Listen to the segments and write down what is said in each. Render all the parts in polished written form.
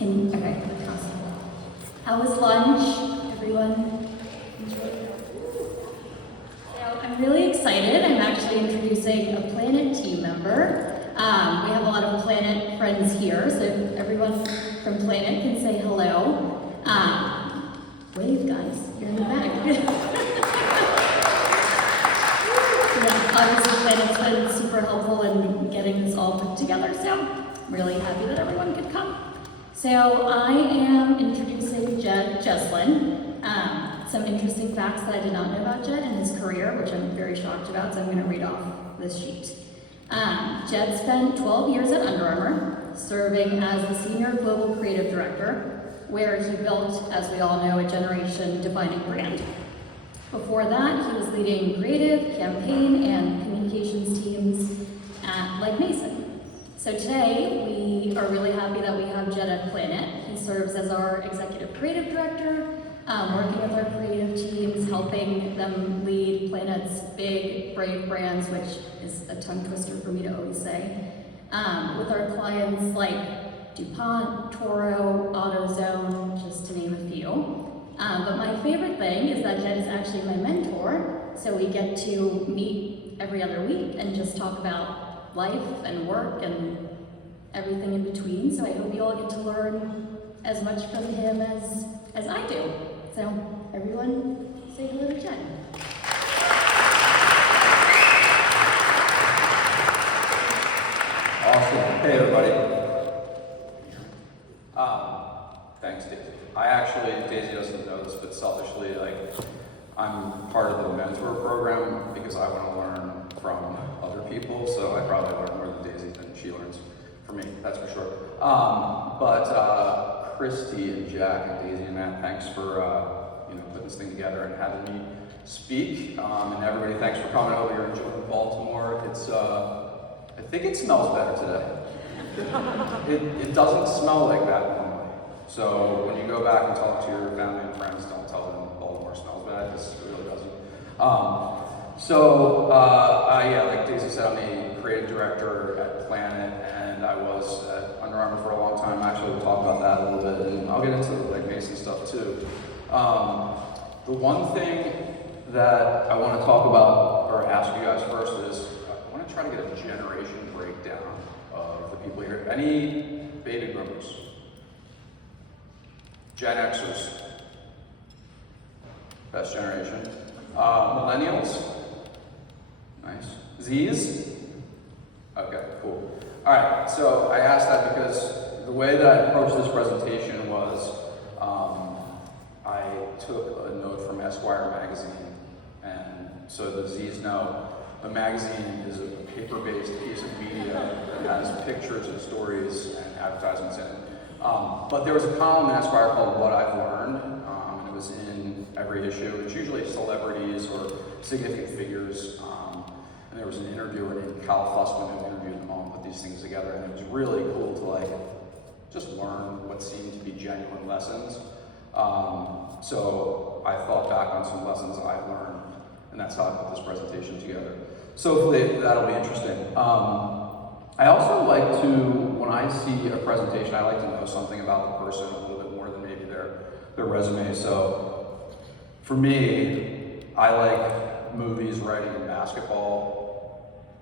Okay, awesome. How was lunch, everyone? Enjoyed it? So I'm really excited. I'm actually introducing a Planet team member. We have a lot of Planet friends here, so everyone from Planet can say hello. Wave, guys, you're in the back. Yeah, obviously Planet's been super helpful in getting this all put together, so I'm really happy that everyone could come. So I am introducing JED, Jecelin. Some interesting facts that I did not know about JED and his career, which I'm very shocked about, so I'm going to read off this sheet. JED spent 12 years at Under Armour, serving as the Senior Global Creative Director, where he built, as we all know, a generation-defining brand. Before that, he was leading creative, campaign, and communications teams at Like Mason. So today, we are really happy that we have JED at Planet. He serves as our Executive Creative Director, working with our creative teams, helping them lead Planet's big, brave brands, which is a tongue twister for me to always say, with our clients like DuPont, Toro, AutoZone, just to name a few. But my favorite thing is that JED is actually my mentor, so we get to meet every other week and just talk about life and work and everything in between. So I hope you all get to learn as much from him as I do. So everyone say hello to JED. Awesome. Hey everybody. Thanks, Daisy. Daisy doesn't know this, but selfishly, I'm part of the mentor program because I want to learn from other people, so I probably learn more than Daisy than she learns from me, that's for sure. But Christy and Jack and Daisy and Matt, thanks for putting this thing together and having me speak. And everybody, thanks for coming over here and joining Baltimore. I think it smells better today. It doesn't smell like that normally. So when you go back and talk to your family and friends, don't tell them Baltimore smells bad, because it really doesn't. Like Daisy said, I'm the creative director at Planet, and I was at Under Armour for a long time. Actually, we'll talk about that a little bit, and I'll get into Like Mason stuff too. The one thing that I want to talk about, or ask you guys first, is I want to try to get a generation breakdown of the people here. Any baby boomers? Gen Xers? Best generation. Millennials? Nice. Z's? Okay, cool. All right, so I asked that because the way that I approached this presentation was I took a note from Esquire magazine, and so the Z's know a magazine is a paper-based piece of media that has pictures and stories and advertisements in it. But there was a column in Esquire called What I've Learned, and it was in every issue. It's usually celebrities or significant figures, and there was an interviewer named Cal Fussman who interviewed them all and put these things together, and it was really cool to just learn what seemed to be genuine lessons. So I thought back on some lessons I learned, and that's how I put this presentation together. So hopefully that'll be interesting. I also like to, when I see a presentation, I like to know something about the person a little bit more than maybe their resume. So for me, I like movies, writing, and basketball.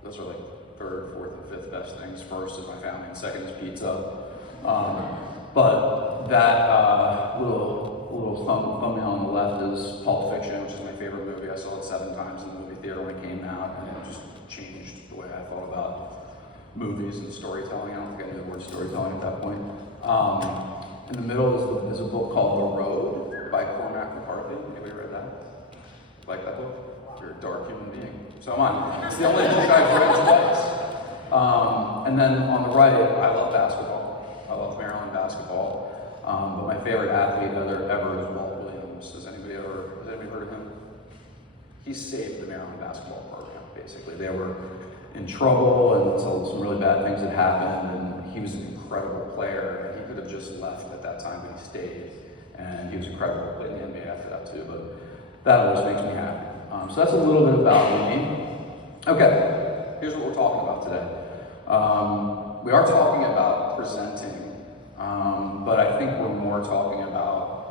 Those are like third, fourth, and fifth best things. First is my family, and second is pizza. But that little thumbnail on the left is Pulp Fiction, which is my favorite movie. I saw it 7 times in the movie theater when it came out, and it just changed the way I thought about movies and storytelling. I don't think I knew the word storytelling at that point. In the middle is a book called The Road by Cormac McCarthy. Anybody read that? Like that book? You're a dark human being. So am I. It's the only book I've read twice. And then on the right, I love basketball. I love Maryland basketball. But my favorite athlete ever is Walt Williams. Has anybody heard of him? He saved the Maryland basketball program, basically. They were in trouble, and so some really bad things had happened, and he was an incredible player. He could have just left at that time, but he stayed, and he was incredible. Played in the NBA after that too, but that always makes me happy. So that's a little bit about me. Okay, here's what we're talking about today. We are talking about presenting but I think we're more talking about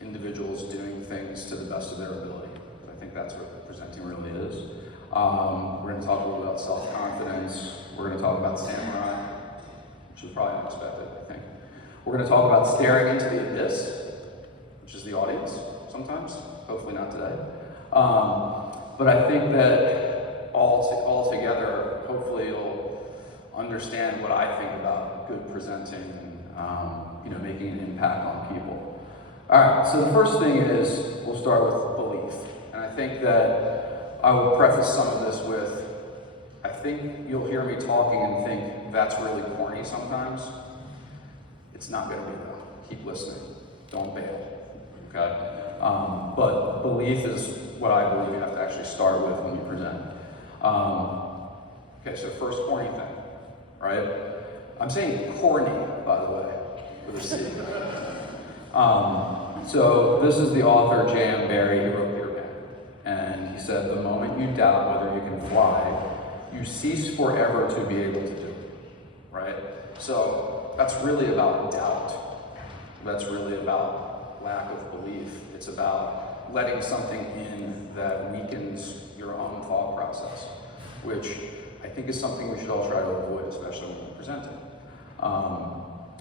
individuals doing things to the best of their ability. I think that's what presenting really is. We're going to talk a little about self-confidence. We're going to talk about samurai, which is probably unexpected, I think. We're going to talk about staring into the abyss, which is the audience sometimes, hopefully not today. But I think that all together, hopefully you'll understand what I think about good presenting and making an impact on people. All right, so the first thing is we'll start with belief. And I think that I will preface some of this with, I think you'll hear me talking and think that's really corny sometimes. It's not going to be though. Keep listening. Don't bail. Okay? But belief is what I believe you have to actually start with when you present. Okay, so first corny thing, right? I'm saying corny, by the way, with a C. So this is the author, J.M. Barrie, who wrote Peter Pan. And he said, the moment you doubt whether you can fly, you cease forever to be able to do it, right? So that's really about doubt. That's really about lack of belief. It's about letting something in that weakens your own thought process, which I think is something we should all try to avoid, especially when we're presenting.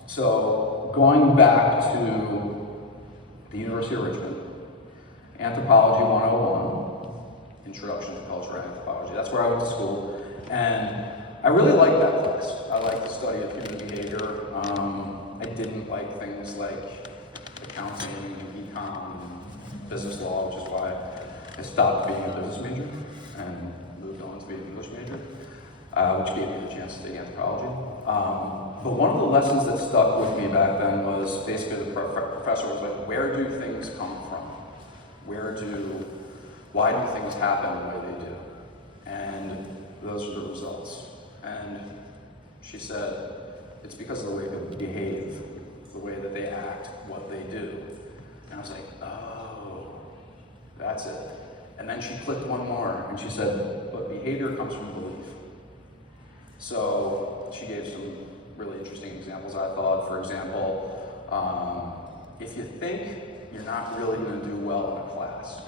So going back to the University of Richmond, Anthropology 101, Introduction to Culture and Anthropology. That's where I went to school, and I really liked that class. I liked the study of human behavior. I didn't like things like accounting, econ, business law, which is why I stopped being a business major and moved on to be an English major, which gave me the chance to take anthropology. But one of the lessons that stuck with me back then was basically the professor was like, where do things come from? Why do things happen the way they do? And those are the results. And she said, it's because of the way they behave, the way that they act, what they do. And I was like, oh, that's it. And then she clicked one more, and she said, but behavior comes from belief. So she gave some really interesting examples, I thought. For example, if you think you're not really going to do well in a class,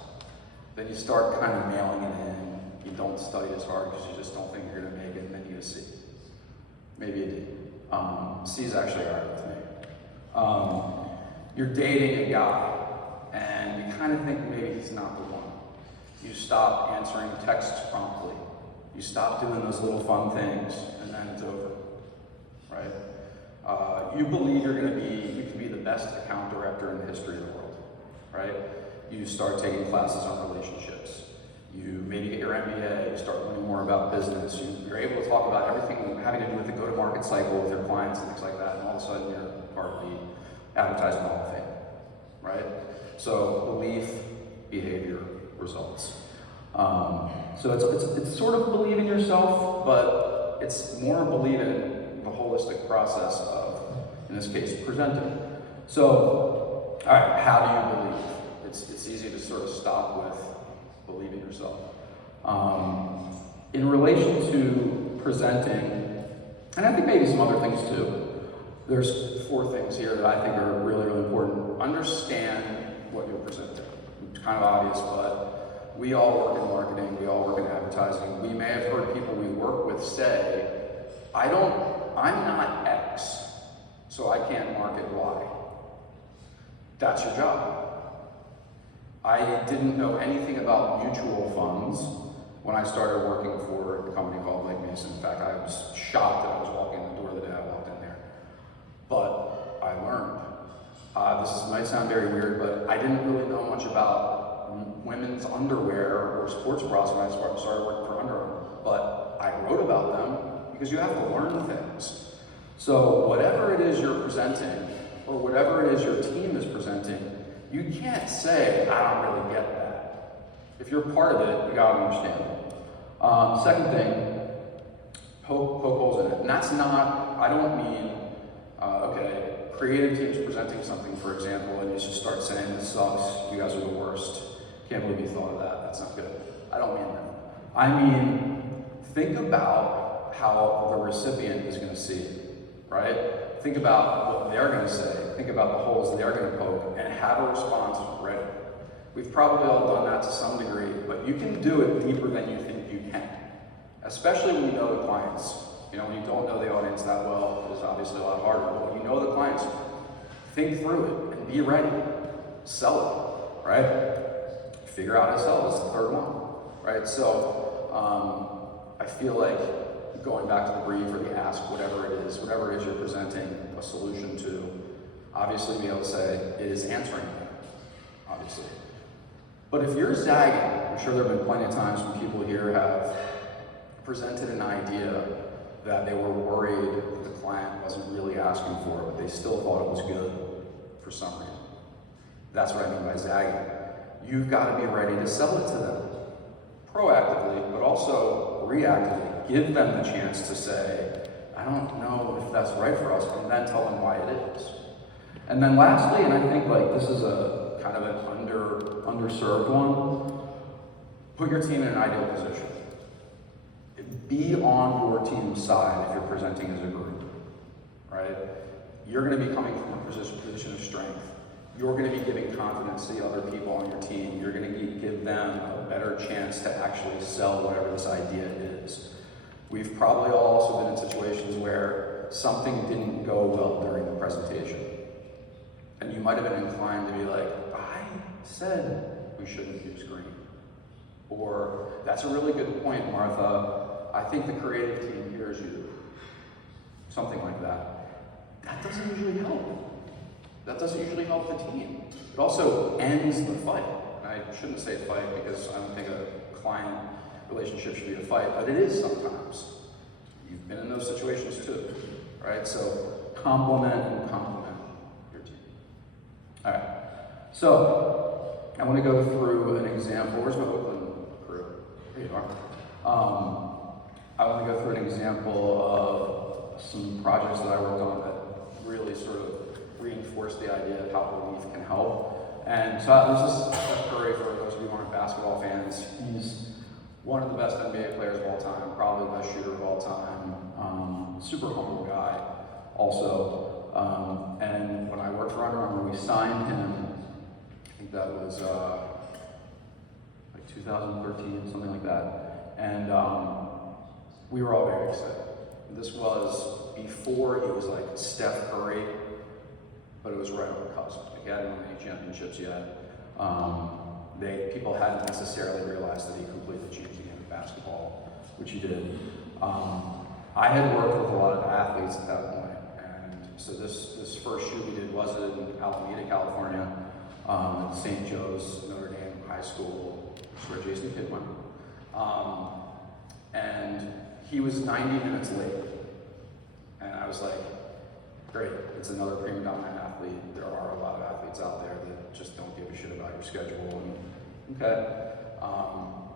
then you start kind of mailing it in. You don't study as hard because you just don't think you're going to make it, and then you get a C. Maybe a D. C's actually all right with me. You're dating a guy, and you kind of think maybe he's not the one. You stop answering texts promptly. You stop doing those little fun things, and then it's over, right? You believe you can be the best account director in the history of the world, right? You start taking classes on relationships. You maybe get your MBA, you start learning more about business. You're able to talk about everything having to do with the go-to-market cycle with your clients and things like that, and all of a sudden you're part of the advertising hall of fame, right? So belief, behavior, results. So it's sort of believe in yourself, but it's more believe in the holistic process of, in this case, presenting. So, all right, how do you believe? It's easy to sort of stop with believe in yourself. In relation to presenting, and I think maybe some other things too, there's 4 things here that I think are really, really important. Understand what you're presenting. It's kind of obvious, but we all work in marketing, we all work in advertising. We may have heard people we work with say, I'm not X, so I can't market Y. That's your job. I didn't know anything about mutual funds when I started working for a company called Lake Mason. In fact, I was shocked that I was walking in the door the day I walked in there. But I learned. Might sound very weird, but I didn't really know much about women's underwear or sports bras when I started working for Under Armour. But I wrote about them because you have to learn things. So whatever it is you're presenting, or whatever it is your team is presenting, you can't say, I don't really get that. If you're part of it, you gotta understand it. Second thing, poke holes in it. And that's not, I don't mean, okay, creative teams presenting something, for example, and you just start saying, this sucks, you guys are the worst. Can't believe you thought of that, that's not good. I don't mean that. I mean, think about how the recipient is gonna see it, right? Think about what they're going to say, think about the holes they're going to poke, and have a response ready. We've probably all done that to some degree, but you can do it deeper than you think you can, especially when you know the clients. You know, when you don't know the audience that well, it's obviously a lot harder, but when you know the clients, think through it and be ready. Sell it, right? Figure out how to sell is the third one, right? So I feel like going back to the brief or the ask, whatever it is you're presenting a solution to, obviously be able to say it is answering that, obviously. But if you're zagging, I'm sure there have been plenty of times when people here have presented an idea that they were worried that the client wasn't really asking for, but they still thought it was good for some reason. That's what I mean by zagging. You've got to be ready to sell it to them proactively, but also reactively. Give them the chance to say, I don't know if that's right for us, and then tell them why it is. And then lastly, and I think like this is a kind of an underserved one, put your team in an ideal position. Be on your team's side if you're presenting as a group, right? You're going to be coming from a position of strength. You're going to be giving confidence to the other people on your team. You're going to give them a better chance to actually sell whatever this idea is. We've probably all also been in situations where something didn't go well during the presentation. And you might have been inclined to be like, I said we shouldn't use green. Or, that's a really good point, Martha. I think the creative team hears you. Something like that. That doesn't usually help. That doesn't usually help the team. It also ends the fight. I shouldn't say fight because I don't think a client relationship should be a fight, but it is sometimes. You've been in those situations too, right? So compliment and compliment your team. All right. So I want to go through an example. Where's my Oakland crew? Here you are. I want to go through an example of some projects that I worked on that really sort of reinforce the idea of how belief can help. And so this is Steph Curry, for those of you who aren't basketball fans. He's one of the best NBA players of all time, probably the best shooter of all time, super humble guy also. And when I worked for Under Armour, we signed him, I think that was like 2013, something like that. And we were all very excited. This was before he was like Steph Curry, but it was right on the cusp. Like, he hadn't won any championships yet. People hadn't necessarily realized that he completely changed the game of basketball, which he did. I had worked with a lot of athletes at that point, and so this first shoot we did was in Alameda, California, at St. Joe's Notre Dame High School, which is where Jason Kidd went. And he was 90 minutes late, and I was like, great, it's another prima donna athlete. There are a lot of athletes out there that just don't give a shit about your schedule, and okay.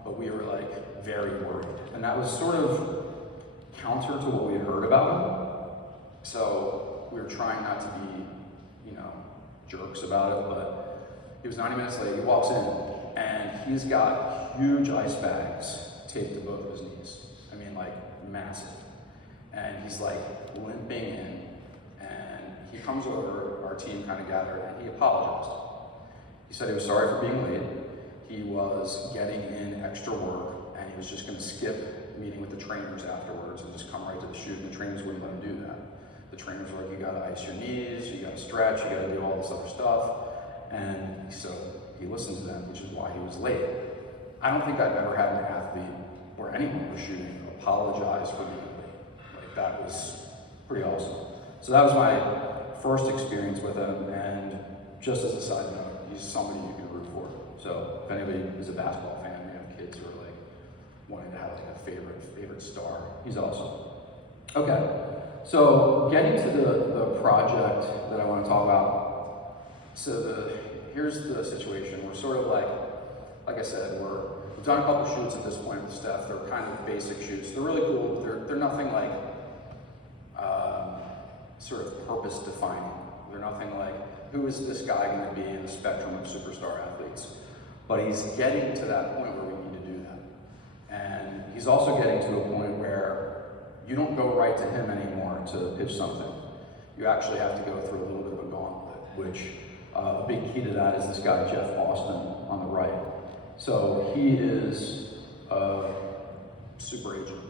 But we were like very worried, and that was sort of counter to what we had heard about him. So we were trying not to be, jerks about it, but he was 90 minutes late. He walks in, and he's got huge ice bags taped to both of his knees. I mean, like massive. And he's like limping in, and he comes over, our team kind of gathered, and he apologized. He said he was sorry for being late. He was getting in extra work, and he was just going to skip meeting with the trainers afterwards and just come right to the shoot, and the trainers wouldn't let him do that. The trainers were like, you gotta ice your knees, you gotta stretch, you gotta do all this other stuff. And so he listened to them, which is why he was late. I don't think I've ever had an athlete or anyone was shooting apologize for being late. Like, that was pretty awesome. So that was my first experience with him, and just as a side note, he's somebody you can root for. So if anybody is a basketball fan, we have kids who are like wanting to have like a favorite star, he's awesome. Okay, so getting to the project that I want to talk about. So here's the situation. We're sort of like I said, we've done a couple shoots at this point with Steph. They're kind of basic shoots. They're really cool. They're nothing like sort of purpose defining. They're nothing like, who is this guy going to be in the spectrum of superstar athletes? But he's getting to that point where we need to do that. And he's also getting to a point where you don't go right to him anymore to pitch something. you actually have to go through a little bit of a gauntlet, which a big key to that is this guy, Jeff Austin, on the right. So he is a super agent.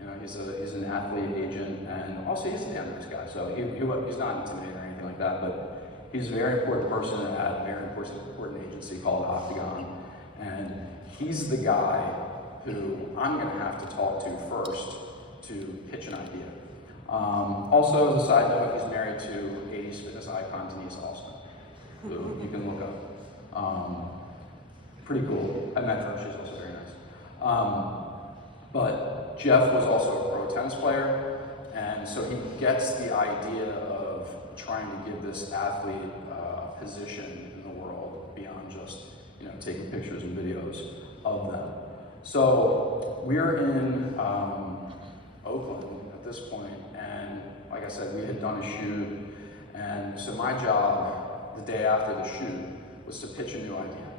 You know, he's an athlete agent, and also he's a damn nice guy. So he's not intimidating or anything like that, but he's a very important person at a very important agency called Octagon. And he's the guy who I'm going to have to talk to first to pitch an idea. Also, as a side note, he's married to 80s fitness icon Denise Austin, who you can look up. Pretty cool. I met her, she's also very nice. But Jeff was also a pro tennis player, and so he gets the idea of trying to give this athlete a position in the world beyond just, you know, taking pictures and videos of them. So we're in Oakland at this point, and like I said, we had done a shoot, and so my job the day after the shoot was to pitch a new idea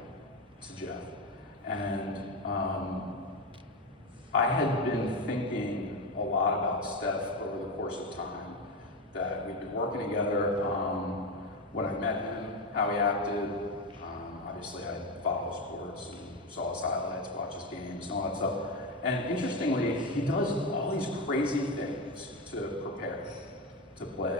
to Jeff. And I had been thinking a lot about Steph over the course of time, that we'd been working together. When I met him, how he acted, obviously I follow sports and saw his highlights, watch his games and all that stuff. And interestingly, he does all these crazy things to prepare to play.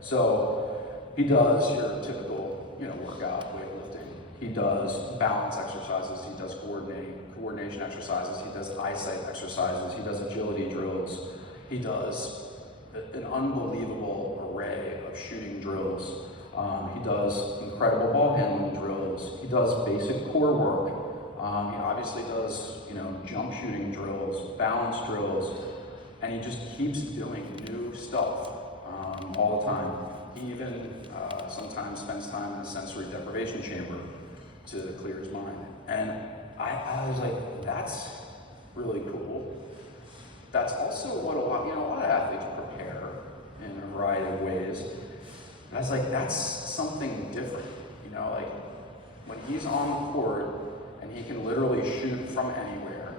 So he does your typical, you know, workout, weightlifting. He does balance exercises. He does coordination exercises. He does eyesight exercises. He does agility drills. He does an unbelievable array of shooting drills. He does incredible ball handling drills. He does basic core work. He obviously does, you know, jump shooting drills, balance drills, and he just keeps doing new stuff all the time. He even sometimes spends time in a sensory deprivation chamber to clear his mind. And I was like, that's really cool. That's also what a lot of athletes prepare in a variety of ways. And I was like, that's something different. You know, like when he's on the court and he can literally shoot from anywhere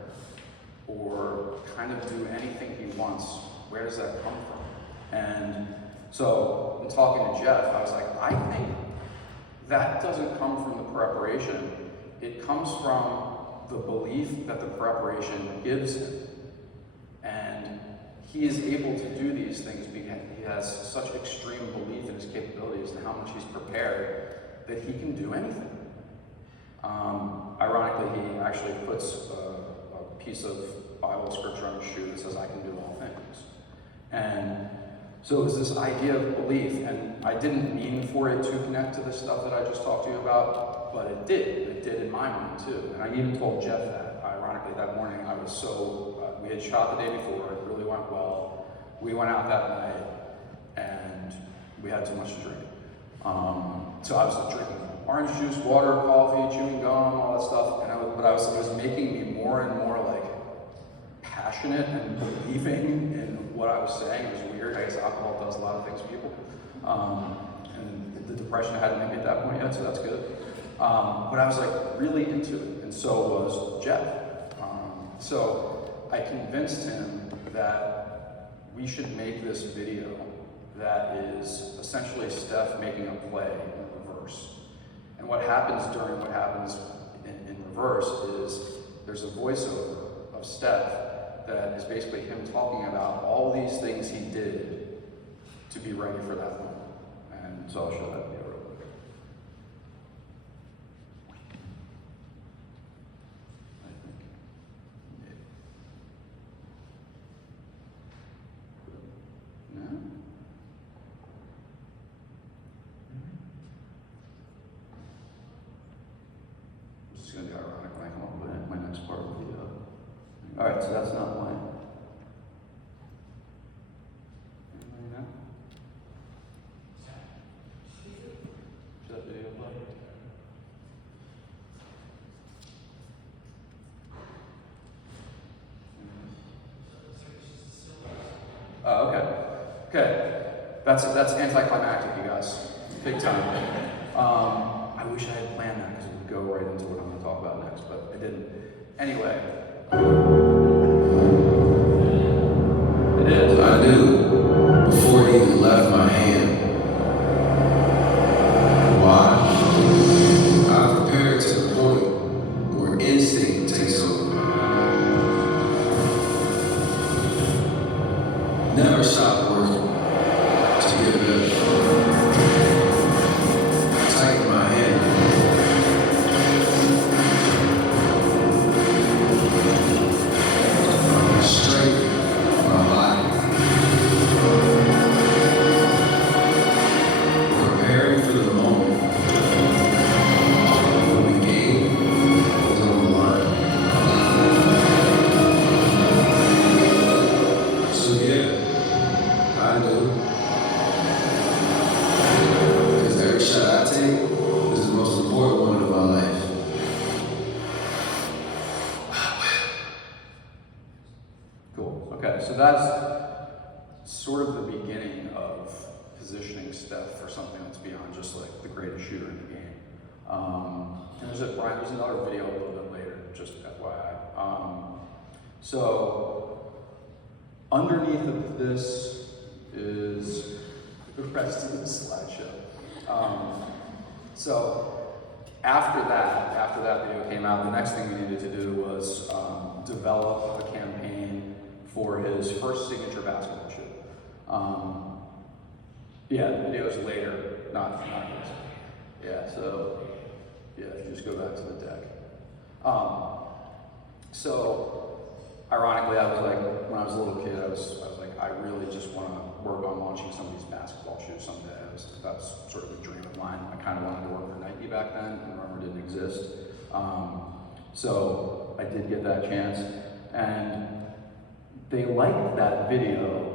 or kind of do anything he wants, where does that come from? And so in talking to Jeff, I was like, I think that doesn't come from the preparation. It comes from the belief that the preparation gives him. And he is able to do these things because he has such extreme belief in his capabilities and how much he's prepared that he can do anything. Ironically, he actually puts a piece of Bible scripture on his shoe that says, I can do all things. And so it was this idea of belief, and I didn't mean for it to connect to the stuff that I just talked to you about, but it did. It did in my mind too. And I even told Jeff that. Ironically, that morning I was so, we had shot the day before, it really went well. We went out that night, and we had too much to drink. So I was drinking orange juice, water, coffee, chewing gum, all that stuff, and it was making me more and more like passionate and believing in what I was saying. It was weird. I guess alcohol does a lot of things to people. And the depression hadn't hit me at that point yet, so that's good. But I was like really into it, and so was Jeff. So I convinced him that we should make this video that is essentially Steph making a play in reverse. And what happens in reverse is there's a voiceover of Steph that is basically him talking about all these things he did to be ready for that moment. And so I'll show that video real quick. I think. No? This is going to be ironic when I come up with my next part of the video. All right, so that's not playing. Anybody know? Should that video play? Oh, okay. Okay. That's anticlimactic, you guys. Big time. I wish I had planned that because it would go right into what I'm going to talk about next, but I didn't. Anyway. It is. I do. before it even left my hand. Why? I prepared to the point where instinct takes over. Never stop working to get better. Tighten my hand. Straighten my body. Preparing for the moment when the game is on the line. So yeah, I do. Because every shot I take is the most important one of my life. Cool. Okay, so that's sort of the beginning of positioning Steph for something that's beyond just like the greatest shooter in the game. And there's another video a little bit later, just FYI. So underneath of this is the rest of the slideshow. So after that video came out, the next thing we needed to do was develop a campaign for his first signature basketball shoe. Yeah, the video's later, not this. Yeah, so yeah, if you just go back to the deck. So ironically, I was like, when I was a little kid, I was like, I really just want to work on launching some of these basketball shoes someday. That's sort of a dream of mine. I kind of wanted to work for Nike back then, and Rubber didn't exist. So I did get that chance, and they liked that video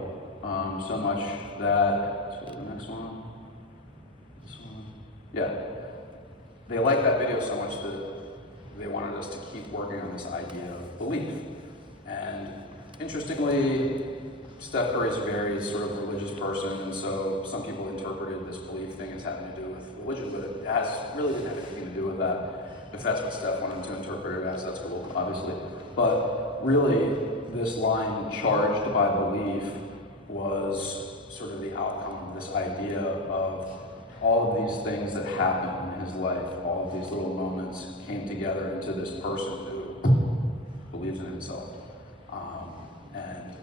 so much that, so the next one, this one, yeah. They liked that video so much that they wanted us to keep working on this idea of belief. And interestingly, Steph Curry's a very sort of religious person, and so some people interpreted this belief thing as having to do with religion, but it really didn't have anything to do with that. If that's what Steph wanted to interpret it as, that's cool, obviously. But really, this line, charged by belief, was sort of the outcome of this idea of all of these things that happened in his life, all of these little moments came together into this person who believes in himself. And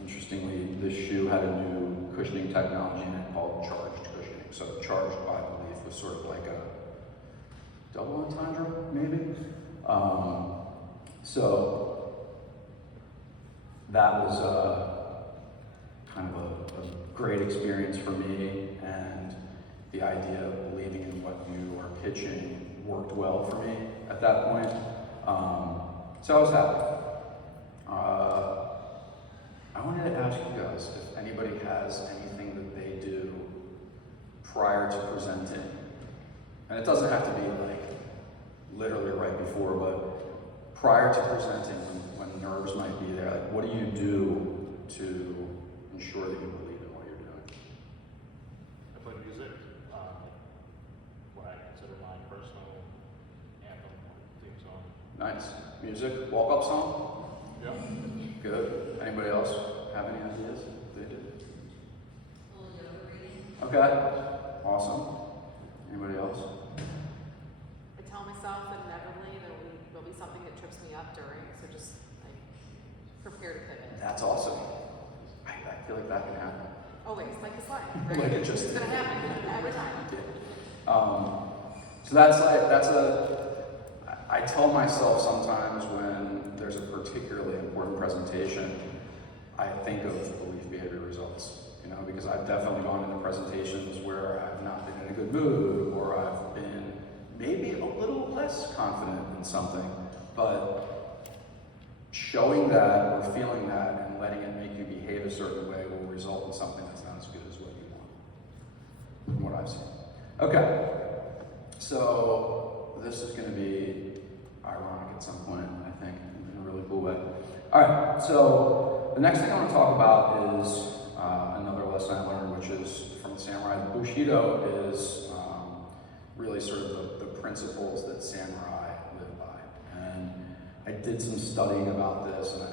interestingly, this shoe had a new cushioning technology in it called charged cushioning. So charged by belief was sort of like a double entendre, maybe? So that was kind of a great experience for me, and the idea of believing in what you are pitching worked well for me at that point. So I was happy. I wanted to ask you guys if anybody has anything that they do prior to presenting. And it doesn't have to be like literally right before, but prior to presenting, when nerves might be there, like what do you do to ensure that you believe in what you're doing? I play music, what I consider my personal anthem, theme song. Nice. Music, walk-up song? Yeah. Good. Anybody else have any ideas? They do. Okay. Awesome. Anybody else? I tell myself inevitably there'll be something that trips me up during, so just like prepare to pivot. That's awesome. I feel like that can happen. Always, like the slide, right? Like it just it's gonna happen every time. So I tell myself sometimes when there's a particularly important presentation, I think of belief behavior results, because I've definitely gone into presentations where I've not been in a good mood, or I've been maybe a little less confident in something, but showing that or feeling that and letting it make you behave a certain way will result in something that's not as good as what you want, from what I've seen. Okay, so this is going to be ironic at some point, I think, in a really cool way. All right, so the next thing I want to talk about is another lesson I learned, which is from the samurai. Bushido is really sort of the principles that samurai live by. And I did some studying about this, and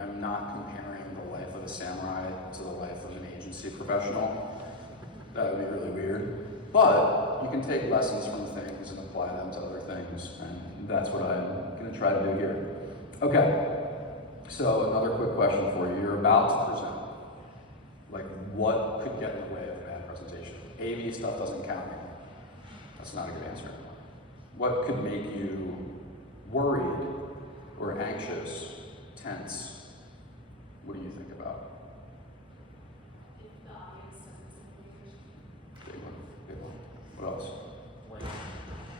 I'm not comparing the life of a samurai to the life of an agent agency professional. That would be really weird. But you can take lessons from things and apply them to other things, and that's what I'm going to try to do here. Okay, so another quick question for you. You're about to present. Like, what could get in the way of a bad presentation? AV stuff doesn't count. That's not a good answer. What could make you worried or anxious, tense? What do you think about? Big one, big one. What else?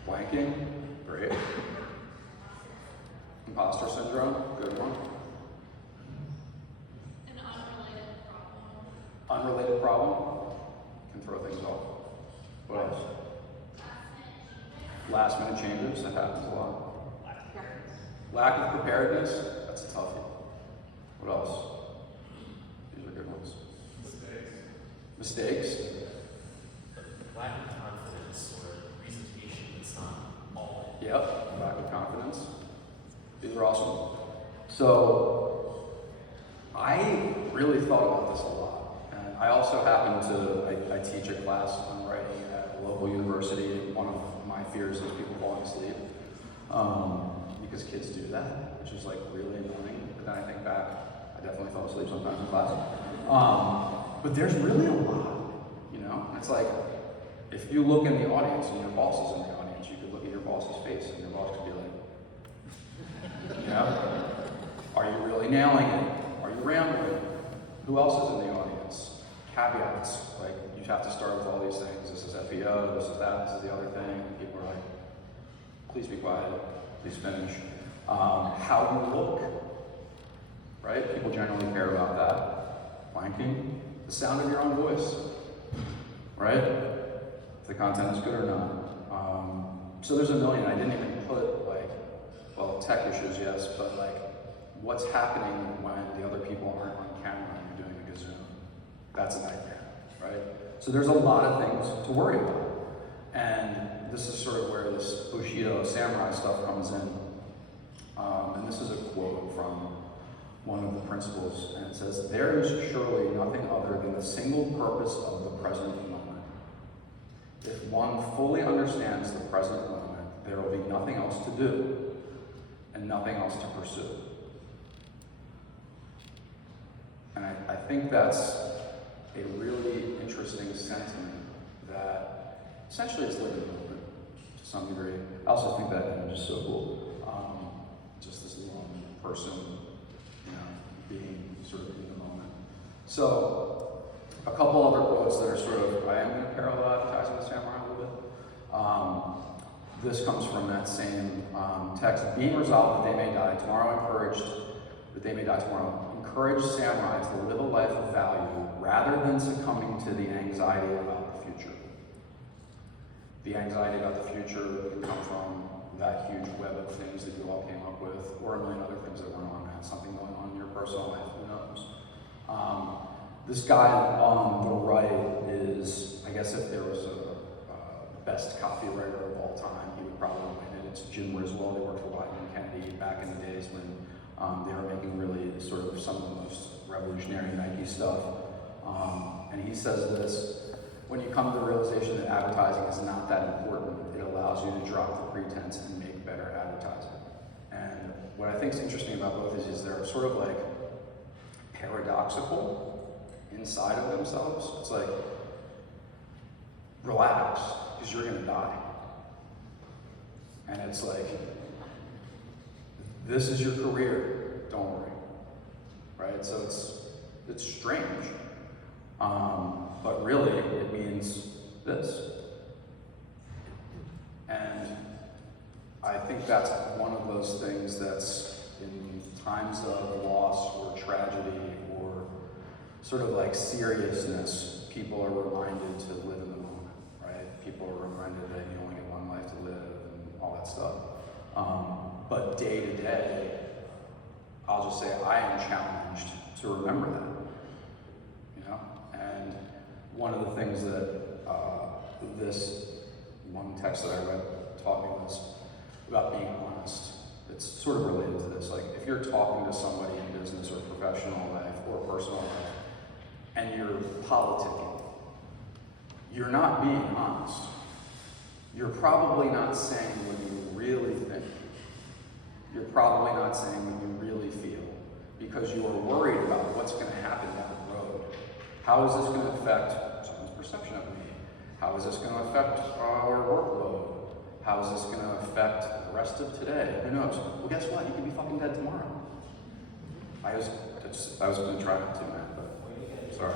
Blanking, great. Imposter syndrome, good one. An unrelated problem. Unrelated problem, can throw things off. What else? Last minute changes, that happens a lot. Lack of preparedness, that's a toughie. What else? These are good ones. Mistakes? Lack of confidence or presentation that's not all. Yep, lack of confidence. These are awesome. So, I really thought about this a lot. And I also happen to, I teach a class on writing at a local university, and one of my fears is people falling asleep. Because kids do that, which is like really annoying. But then I think back, I definitely fell asleep sometimes in class. But there's really a lot, you know? It's like, if you look in the audience and your boss is in the audience, you could look at your boss's face and your boss could be like, you know, are you really nailing it? Are you rambling? Who else is in the audience? Caveats, like you have to start with all these things. This is FEO, this is that, this is the other thing. And people are like, please be quiet, please finish. How you look, right? People generally care about that. Blanking, the sound of your own voice, right? If the content is good or not. So there's a million. I didn't even put like, well, tech issues, yes, but like what's happening when the other people aren't on camera and you're doing a good Zoom. That's a nightmare, right? So there's a lot of things to worry about. And this is sort of where this Bushido samurai stuff comes in. And this is a quote from one of the principles, and it says, "There is surely nothing other than the single purpose of the present moment. If one fully understands the present moment, there will be nothing else to do and nothing else to pursue." And I think that's a really interesting sentiment that essentially is living in the moment to some degree. I also think that image is so cool. Just this lone person, you know, being sort of in the moment. So, a couple other quotes that are sort of, I am going to parallel advertising with Samurai a little bit. This comes from that same text. "Being resolved that they may die tomorrow, encouraged that they may die tomorrow. Encourage samurai to live a life of value rather than succumbing to the anxiety about the future." The anxiety about the future can come from that huge web of things that you all came up with, or a million other things that went on, and something going on in your personal life, who knows. This guy on the right is, I guess if there was a best copywriter of all time, he would probably win it. It's Jim Riswell. He worked for Wyden Kennedy back in the days when they were making really sort of some of the most revolutionary Nike stuff. And he says this: "When you come to the realization that advertising is not that important, it allows you to drop the pretense and make better advertising." And what I think is interesting about both is they're sort of like paradoxical inside of themselves. It's like, relax, because you're going to die. And it's like, this is your career, don't worry. Right? So it's strange. But really, it means this. And I think that's one of those things that's in times of loss or tragedy or sort of like seriousness, people are reminded to live in the moment, right? People are reminded that you only get one life to live and all that stuff. But day to day, I'll just say I am challenged to remember that, you know? And one of the things that this one text that I read taught me was about being honest. It's sort of related to this. Like, if you're talking to somebody in business or professional life or personal life, and you're politicking, you're not being honest. You're probably not saying what you really think. You're probably not saying what you really feel because you are worried about what's going to happen down the road. How is this going to affect someone's perception of me? How is this going to affect our workload? How is this going to affect the rest of today? Who knows? Well, guess what? You could be fucking dead tomorrow. I was going to try not to, man, but sorry.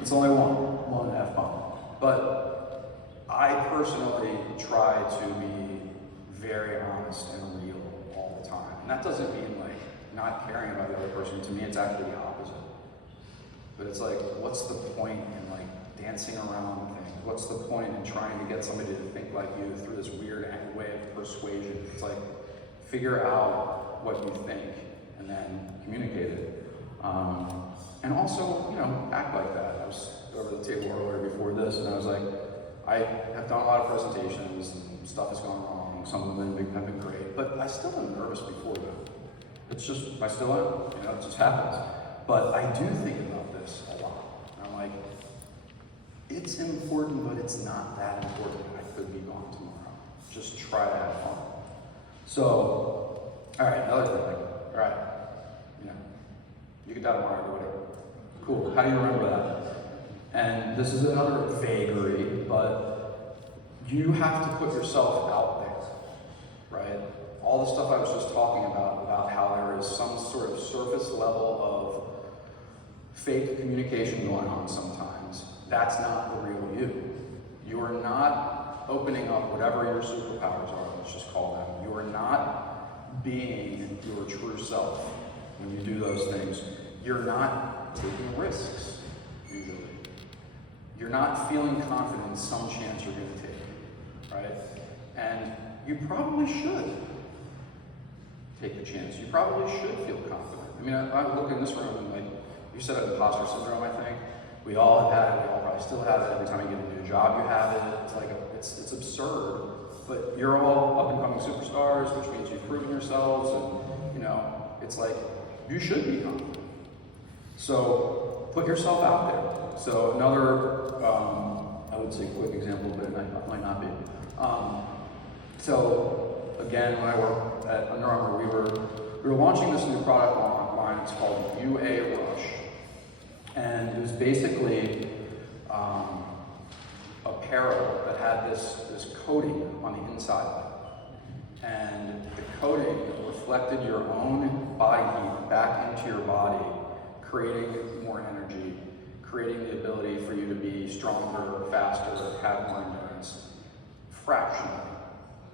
It's only one F-bomb. But I personally try to be very honest and real all the time. And that doesn't mean like not caring about the other person. To me, it's actually the opposite. But it's like, what's the point in like dancing around things? What's the point in trying to get somebody to think like you through this weird way of persuasion? It's like, figure out what you think and then communicate it. And also, you know, act like that. I was over the table earlier before this, and I was like, I have done a lot of presentations, and stuff has gone wrong. Some of them have been great, but I still am nervous before them. It's just, I still am. You know, it just happens. But I do think about this a lot. And I'm like, it's important, but it's not that important. I could be gone tomorrow. Just try to have fun. So, all right, another thing. Like, all right, you know, you can die tomorrow or whatever. Cool. How do you remember that? And this is another vagary, but you have to put yourself out there, right? All the stuff I was just talking about how there is some sort of surface level of fake communication going on sometimes. That's not the real you. You are not opening up whatever your superpowers are, let's just call them. You are not being your true self when you do those things. You're not taking risks, usually. You're not feeling confident in some chance you're going to take, right? And you probably should take the chance. You probably should feel confident. I mean, I look in this room and like, you said imposter syndrome, I think. We all have had it, we all probably still have it. Every time you get a new job, you have it. It's like, it's absurd, but you're all up and coming superstars, which means you've proven yourselves, and you know, it's like, you should be confident. So, put yourself out there. So another, I would say quick example, but it might not be. So again, when I worked at Under Armour, we were launching this new product line. It's called UA Rush, and it was basically apparel that had this coating on the inside, and the coating reflected your own body heat back into your body, creating more energy, creating the ability for you to be stronger, faster, have more endurance. Fractionally,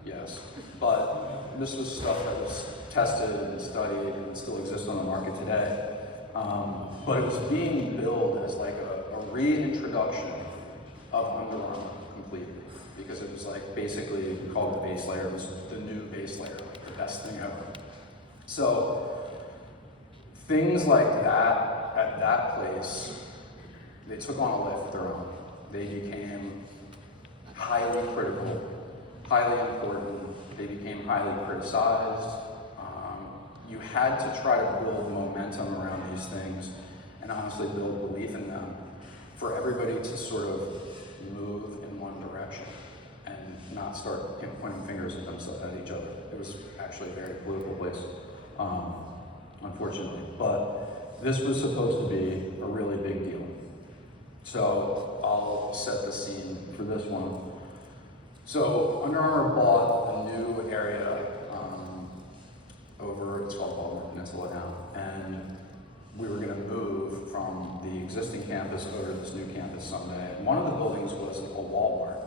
yes. But this was stuff that was tested and studied and still exists on the market today. But it was being billed as like a reintroduction of Under Armour completely. Because it was like basically called the base layer. It was the new base layer, like the best thing ever. So things like that at that place, they took on a life of their own. They became highly critical, highly important. They became highly criticized. You had to try to build momentum around these things and honestly build belief in them for everybody to sort of move in one direction and not start pointing fingers at themselves, at each other. It was actually a very political place, unfortunately. But this was supposed to be a really big deal. So I'll set the scene for this one. So Under Armour bought a new area over, it's called Baltimore Peninsula now, and we were going to move from the existing campus over to this new campus someday. And one of the buildings was a Walmart.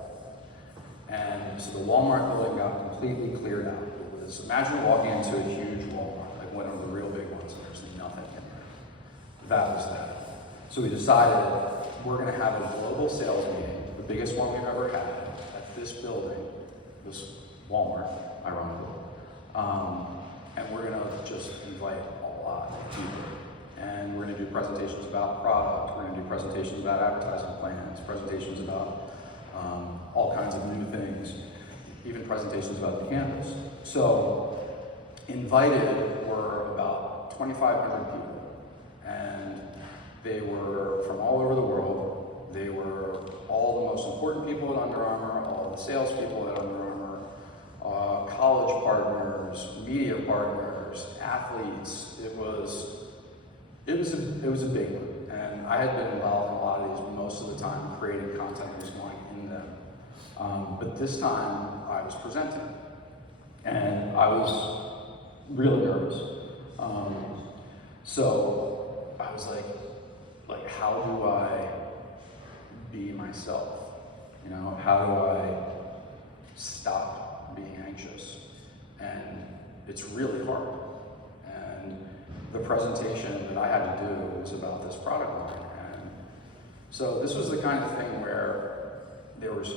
And so the Walmart building got completely cleared out. It was, imagine walking into a huge Walmart, like one of the real big ones, and there's nothing in there. That was that. So we decided we're going to have a global sales meeting, the biggest one we've ever had, at this building, this Walmart, ironically. And we're going to just invite a lot of people. And we're going to do presentations about product, we're going to do presentations about advertising plans, presentations about all kinds of new things, even presentations about the campus. So invited were about 2,500 people. And They were from all over the world. They were all the most important people at Under Armour, all the salespeople at Under Armour, college partners, media partners, athletes. It was a big one, and I had been involved in a lot of these most of the time, creating content that was going in them. But this time, I was presenting, and I was really nervous. So I was like, how do I be myself? You know, how do I stop being anxious? And it's really hard. And the presentation that I had to do was about this product line. And so this was the kind of thing where there was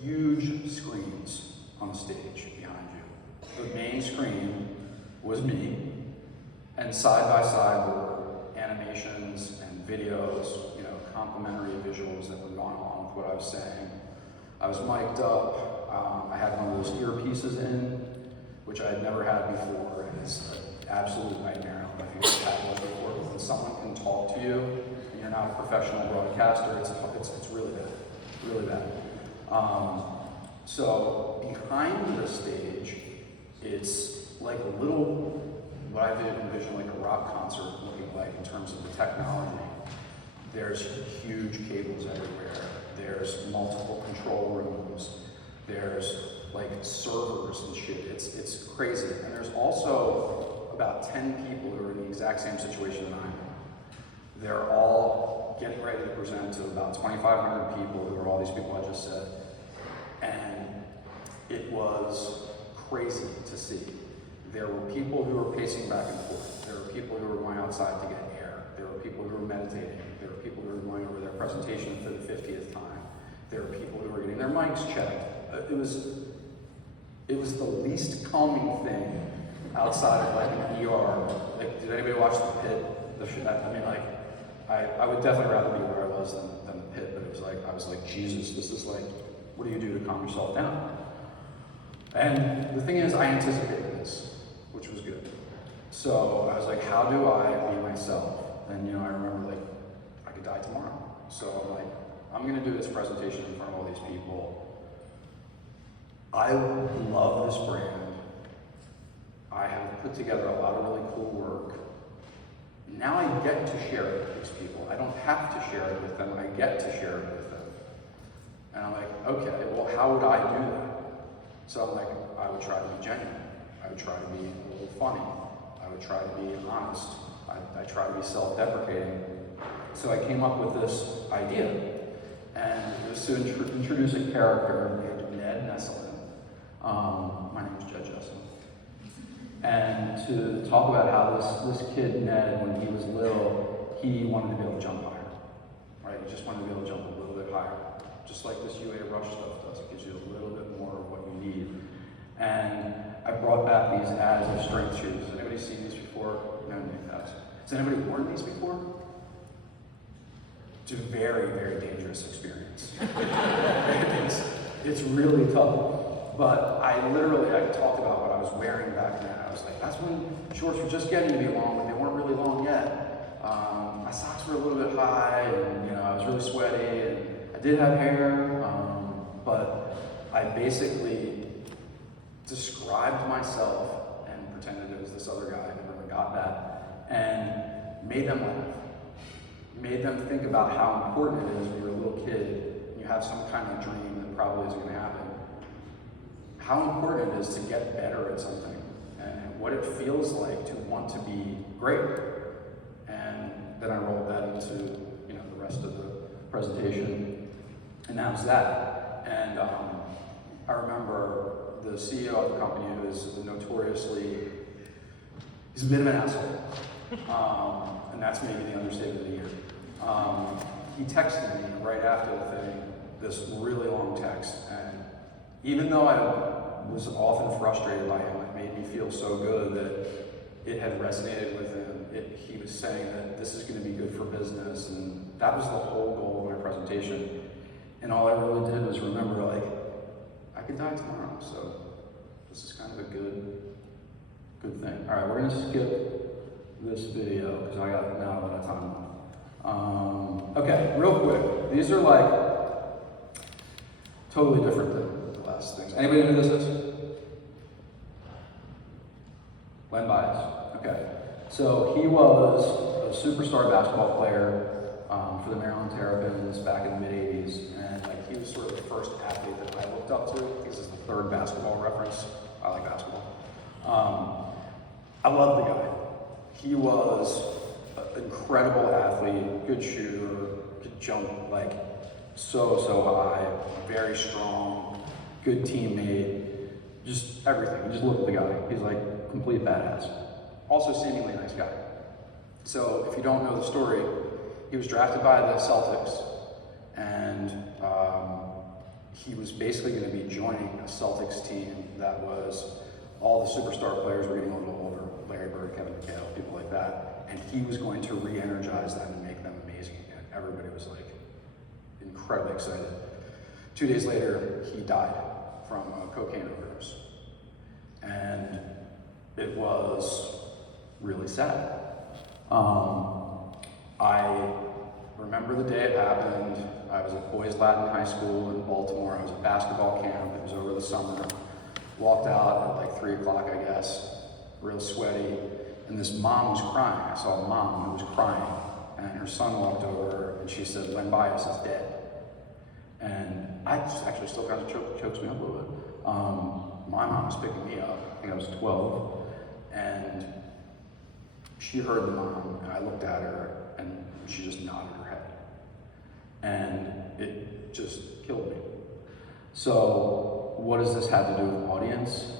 huge screens on the stage behind you. The main screen was me, and side by side were animations and videos, you know, complimentary visuals that were going along with what I was saying. I was mic'd up. I had one of those earpieces in, which I had never had before, and it's an absolute nightmare. I don't know if you've ever had one before, but when someone can talk to you and you're not a professional broadcaster, it's really bad, really bad. So behind the stage, it's like a little, what I envision like a rock concert looking like in terms of the technology. There's huge cables everywhere. There's multiple control rooms. There's like servers and shit. It's crazy. And there's also about 10 people who are in the exact same situation that I'm in. They're all getting ready to present to about 2,500 people who are all these people I just said. And it was crazy to see. There were people who were pacing back and forth. There were people who were going outside to get air. There were people who were meditating. There were people who were going over their presentation for the 50th time. There were people who were getting their mics checked. It was the least calming thing outside of like an ER. Like, did anybody watch The Pit? I mean, like, I would definitely rather be where I was than The Pit, but it was like, I was like, Jesus, this is like, what do you do to calm yourself down? And the thing is, I anticipated this, which was good. So I was like, how do I be myself? And you know, I remember like, I could die tomorrow. So I'm like, I'm gonna do this presentation in front of all these people. I love this brand. I have put together a lot of really cool work. Now I get to share it with these people. I don't have to share it with them, I get to share it with them. And I'm like, okay, well, how would I do that? So I'm like, I would try to be genuine. I would try to be a little funny. I would try to be honest. I try to be self-deprecating. So I came up with this idea. And it was to introduce a character named Ned Jecelin. My name is Jecelin. And to talk about how this kid, Ned, when he was little, he wanted to be able to jump higher. Right? He just wanted to be able to jump a little bit higher. Just like this UA Rush stuff does. It gives you a little bit more of what you need. And I brought back these ads of strength shoes. Has anybody seen these before? No, has. Has anybody worn these before? It's a very, very dangerous experience. it's really tough. But I talked about what I was wearing back then. I was like, that's when shorts were just getting to be long, but they weren't really long yet. My socks were a little bit high, and you know, I was really sweaty, and I did have hair, but I basically described myself and pretended it was this other guy, I never got that, and made them laugh. Made them think about how important it is when you're a little kid and you have some kind of dream that probably isn't going to happen. How important it is to get better at something and what it feels like to want to be great. And then I rolled that into the rest of the presentation, and that was that. And I remember the CEO of the company, who is he's a bit of an asshole. And that's maybe the understatement of the year. He texted me right after the thing, this really long text, and even though I was often frustrated by him, it made me feel so good that it had resonated with him. He was saying that this is going to be good for business, and that was the whole goal of my presentation. And all I really did was remember, like, I could die tomorrow, so this is kind of a good thing. All right, we're going to skip this video because I got not a lot of time left. Okay, real quick. These are like totally different than the last things. Anybody know who this is? Len Bias. Okay. So he was a superstar basketball player for the Maryland Terrapins back in the mid-'80s. And like he was sort of the first athlete that I looked up to. This is the third basketball reference. I like basketball. I love the guy. He was an incredible athlete, good shooter, could jump like so high, very strong, good teammate, just everything. You just look at the guy. He's like complete badass. Also seemingly nice guy. So if you don't know the story, he was drafted by the Celtics, and he was basically going to be joining a Celtics team that was all the superstar players were getting a little older, Larry Bird, Kevin McHale, people like that, and he was going to re-energize them and make them amazing again. Everybody was like incredibly excited. 2 days later, he died from a cocaine overdose, and it was really sad. I remember the day it happened. I was at Boys Latin High School in Baltimore. I was at basketball camp. It was over the summer. Walked out at like 3 o'clock, I guess, real sweaty. And this mom was crying. I saw a mom who was crying. And her son walked over and she said, Len Bias is dead. And I just actually still kind of chokes me up a little bit. My mom was picking me up. I think I was 12. And she heard the mom, and I looked at her, and she just nodded her head. And it just killed me. So what does this have to do with audience?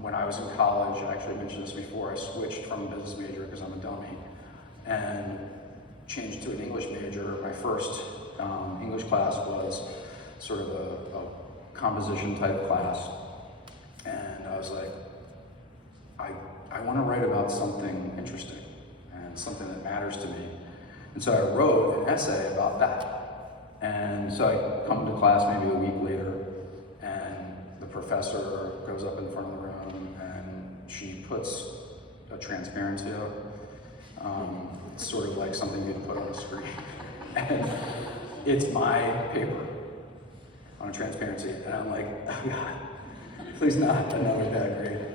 When I was in college, I actually mentioned this before, I switched from a business major because I'm a dummy, and changed to an English major. My first English class was sort of a composition type class. And I was like, I want to write about something interesting and something that matters to me. And so I wrote an essay about that. And so I come to class maybe a week later, and the professor goes up in front of the room and she puts a transparency up. It's sort of like something you'd put on a screen. And it's my paper on a transparency. And I'm like, oh God, please not another bad grade.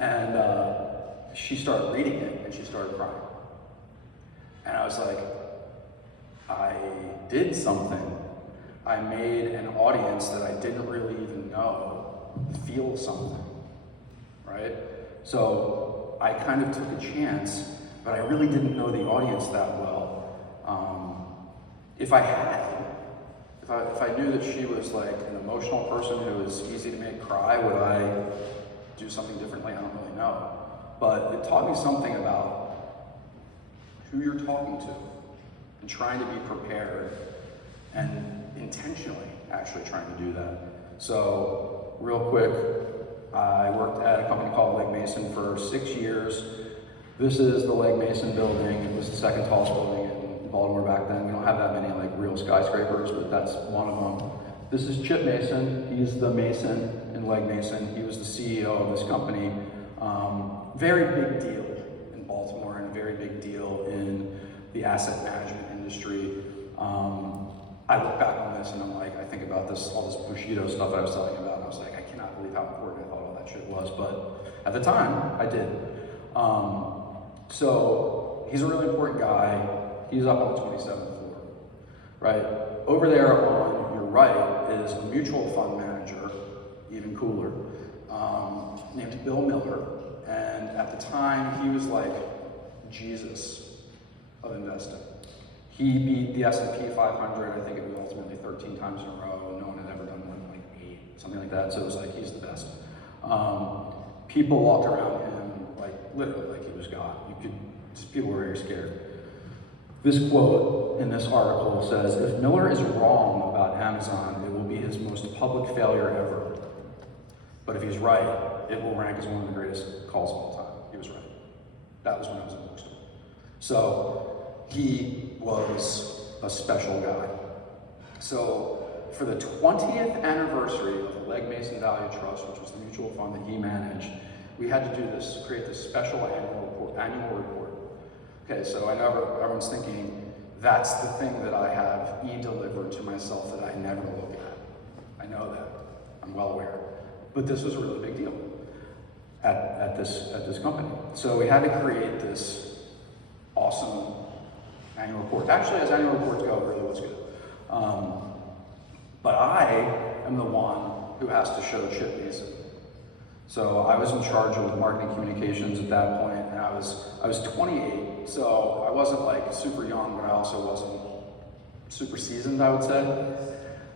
And she started reading it and she started crying. And I was like, I did something. I made an audience that I didn't really even know feel something, right? So I kind of took a chance, but I really didn't know the audience that well. If I had, if I knew that she was like an emotional person who was easy to make cry, would I do something differently? I don't really know. But it taught me something about who you're talking to and trying to be prepared and intentionally actually trying to do that. So real quick, I worked at a company called Legg Mason for 6 years. This is the Legg Mason building. It was the second tallest building in Baltimore back then. We don't have that many like real skyscrapers, but that's one of them. This is Chip Mason. He's the Mason in Legg Mason. He was the CEO of this company. Very big deal in Baltimore and a very big deal in the asset management industry. I look back on this and I'm like, I think about this, all this Bushido stuff I was telling you about, and I was like, I cannot believe how important I thought all that shit was, but at the time, I did. So he's a really important guy. He's up on the 27th floor, right? Over there on your right is a mutual fund manager, even cooler, named Bill Miller. And at the time, he was like Jesus of investing. He beat the S&P 500, I think it was ultimately 13 times in a row. No one had ever done more than like 8, something like that. So it was like, he's the best. People walked around him like literally like he was God. People were very scared. This quote in this article says, if Miller is wrong about Amazon, it will be his most public failure ever. But if he's right, it will rank as one of the greatest calls of all time. He was right. That was when I was in the bookstore. So he was a special guy. So for the 20th anniversary of the Legg Mason Value Trust, which was the mutual fund that he managed, we had to do this, create this special annual report. Okay, so I know everyone's thinking that's the thing that I have delivered to myself that I never look at. I know that. I'm well aware. But this was a really big deal at this company. So we had to create this awesome annual report. Actually, as annual reports go, it really was good. But I am the one who has to show Chip Mason. So I was in charge of marketing communications at that point, and I was 28, so I wasn't like super young, but I also wasn't super seasoned, I would say.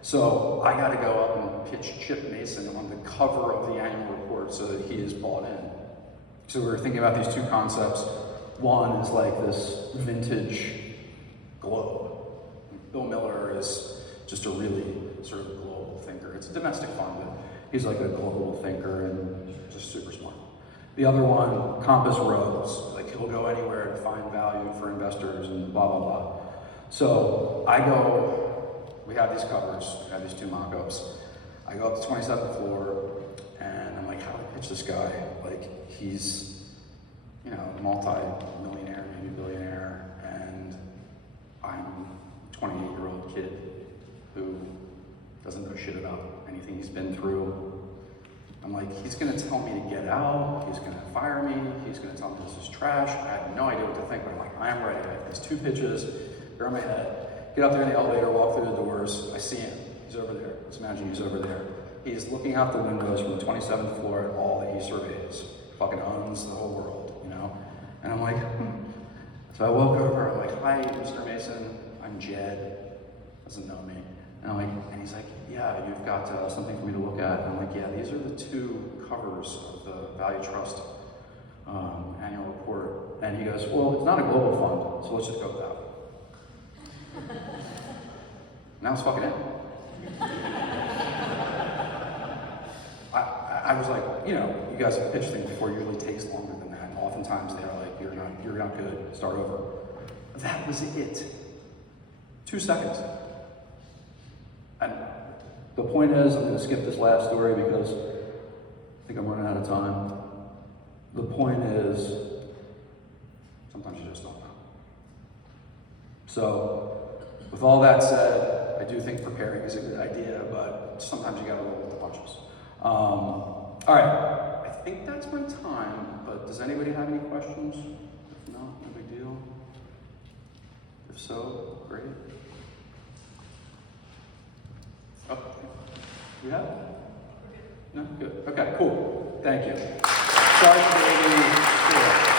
So I got to go up and pitch Chip Mason on the cover of the annual report so that he is bought in. So we were thinking about these two concepts. One is like this vintage globe. Bill Miller is just a really sort of global thinker. It's a domestic fund, but he's like a global thinker and just super smart. The other one, Compass Rose, like he'll go anywhere to find value for investors and blah, blah, blah. So we have these covers, we have these two mock-ups. I go up to the 27th floor and I'm like, how do I pitch this guy? Like he's, you know, multi-millionaire, maybe billionaire, and I'm a 28-year-old kid who doesn't know shit about anything he's been through. I'm like, he's gonna tell me to get out, he's gonna fire me, he's gonna tell me this is trash. I have no idea what to think, but I'm like, I am ready. I have these two pitches, they're on my head. Get up there in the elevator, walk through the doors, I see him, he's over there. Let's imagine he's over there. He's looking out the windows from the 27th floor at all that he surveys. Fucking owns the whole world, you know? And I'm like, So I walk over, I'm like, hi, Mr. Mason, I'm JED, doesn't know me. And I'm like, and he's like, yeah, you've got something for me to look at. And I'm like, yeah, these are the two covers of the Value Trust annual report. And he goes, well, it's not a global fund, so let's just go with that. And that was fucking it. I was like, you know, you guys have pitched things before, it usually takes longer than that. And oftentimes they're like, you're not good, start over. That was it. 2 seconds. And the point is, I'm going to skip this last story because I think I'm running out of time. The point is, sometimes you just don't know. So, with all that said, I do think preparing is a good idea, but sometimes you got to roll with the punches. All right, I think that's my time, but does anybody have any questions? If not, no big deal. If so, great. Oh, we have? No? Good. Okay, cool. Thank you. Sorry for the